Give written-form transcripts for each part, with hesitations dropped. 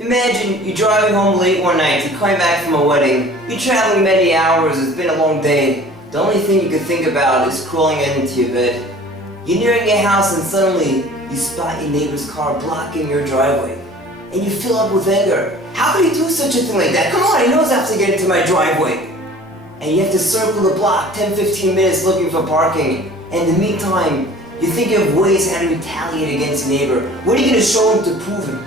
Imagine you're driving home late one night, you're coming back from a wedding, you're traveling many hours, it's been a long day. The only thing you can think about is crawling into your bed. You're nearing your house and suddenly you spot your neighbor's car blocking your driveway. And you fill up with anger. How could he do such a thing like that? Come on, he knows I have to get into my driveway. And you have to circle the block 10-15 minutes looking for parking. And in the meantime, you're thinking of ways how to retaliate against your neighbor. What are you going to show him to prove him?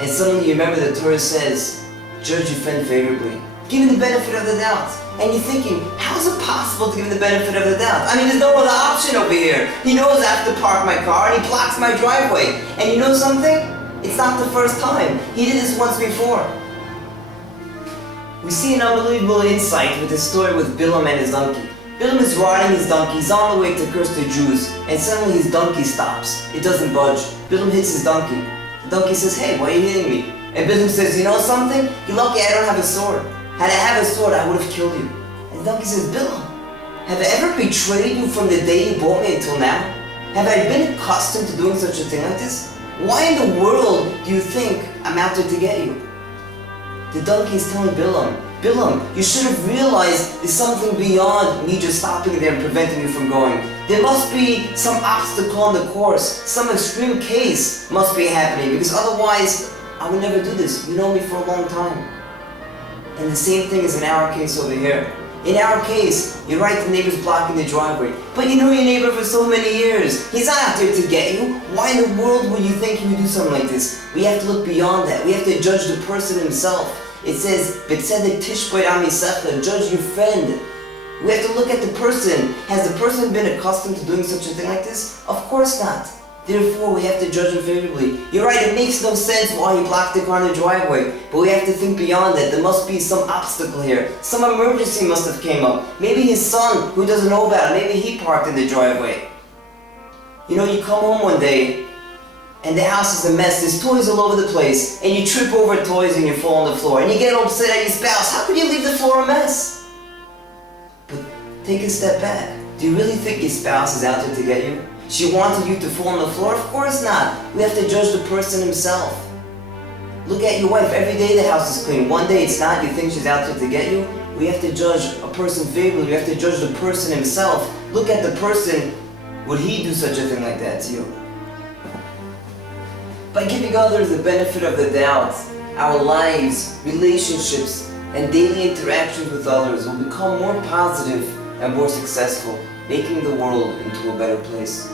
And suddenly you remember the Torah says, judge your friend favorably. Give him the benefit of the doubt. And you're thinking, how is it possible to give him the benefit of the doubt? I mean, there's no other option over here. He knows I have to park my car and he blocks my driveway. And you know something? It's not the first time. He did this once before. We see an unbelievable insight with the story with Bilam and his donkey. Bilam is riding his donkey, he's on the way to curse the Jews, and suddenly his donkey stops. It doesn't budge. Bilam hits his donkey. The donkey says, hey, why are you hitting me? And Bilam says, you know something? You're lucky I don't have a sword. Had I had a sword, I would have killed you. And the donkey says, Bilam, have I ever betrayed you from the day you bought me until now? Have I been accustomed to doing such a thing like this? Why in the world do you think I'm out there to get you? The donkey is telling Bilam, you should have realized there's something beyond me just stopping there and preventing you from going. There must be some obstacle on the course, some extreme case must be happening, because otherwise I would never do this. You know me for a long time. And the same thing is in our case over here. In our case, you're right, the neighbor's blocking the driveway. But you know your neighbor for so many years. He's not out there to get you. Why in the world would you think he would do something like this? We have to look beyond that. We have to judge the person himself. It says, B'tzedek tishbeit am yisecha, judge your friend. We have to look at the person. Has the person been accustomed to doing such a thing like this? Of course not. Therefore, we have to judge him favorably. You're right, it makes no sense why he blocked the car in the driveway. But we have to think beyond that. There must be some obstacle here. Some emergency must have came up. Maybe his son, who doesn't know about it, maybe he parked in the driveway. You know, you come home one day, and the house is a mess. There's toys all over the place, and you trip over toys and you fall on the floor, and you get upset at your spouse. How could you leave the floor a mess? But take a step back. Do you really think your spouse is out there to get you? She wanted you to fall on the floor? Of course not. We have to judge the person himself. Look at your wife. Every day the house is clean. One day it's not. You think she's out there to get you? We have to judge a person favorably. We have to judge the person himself. Look at the person. Would he do such a thing like that to you? By giving others the benefit of the doubt, our lives, relationships, and daily interactions with others will become more positive and more successful, making the world into a better place.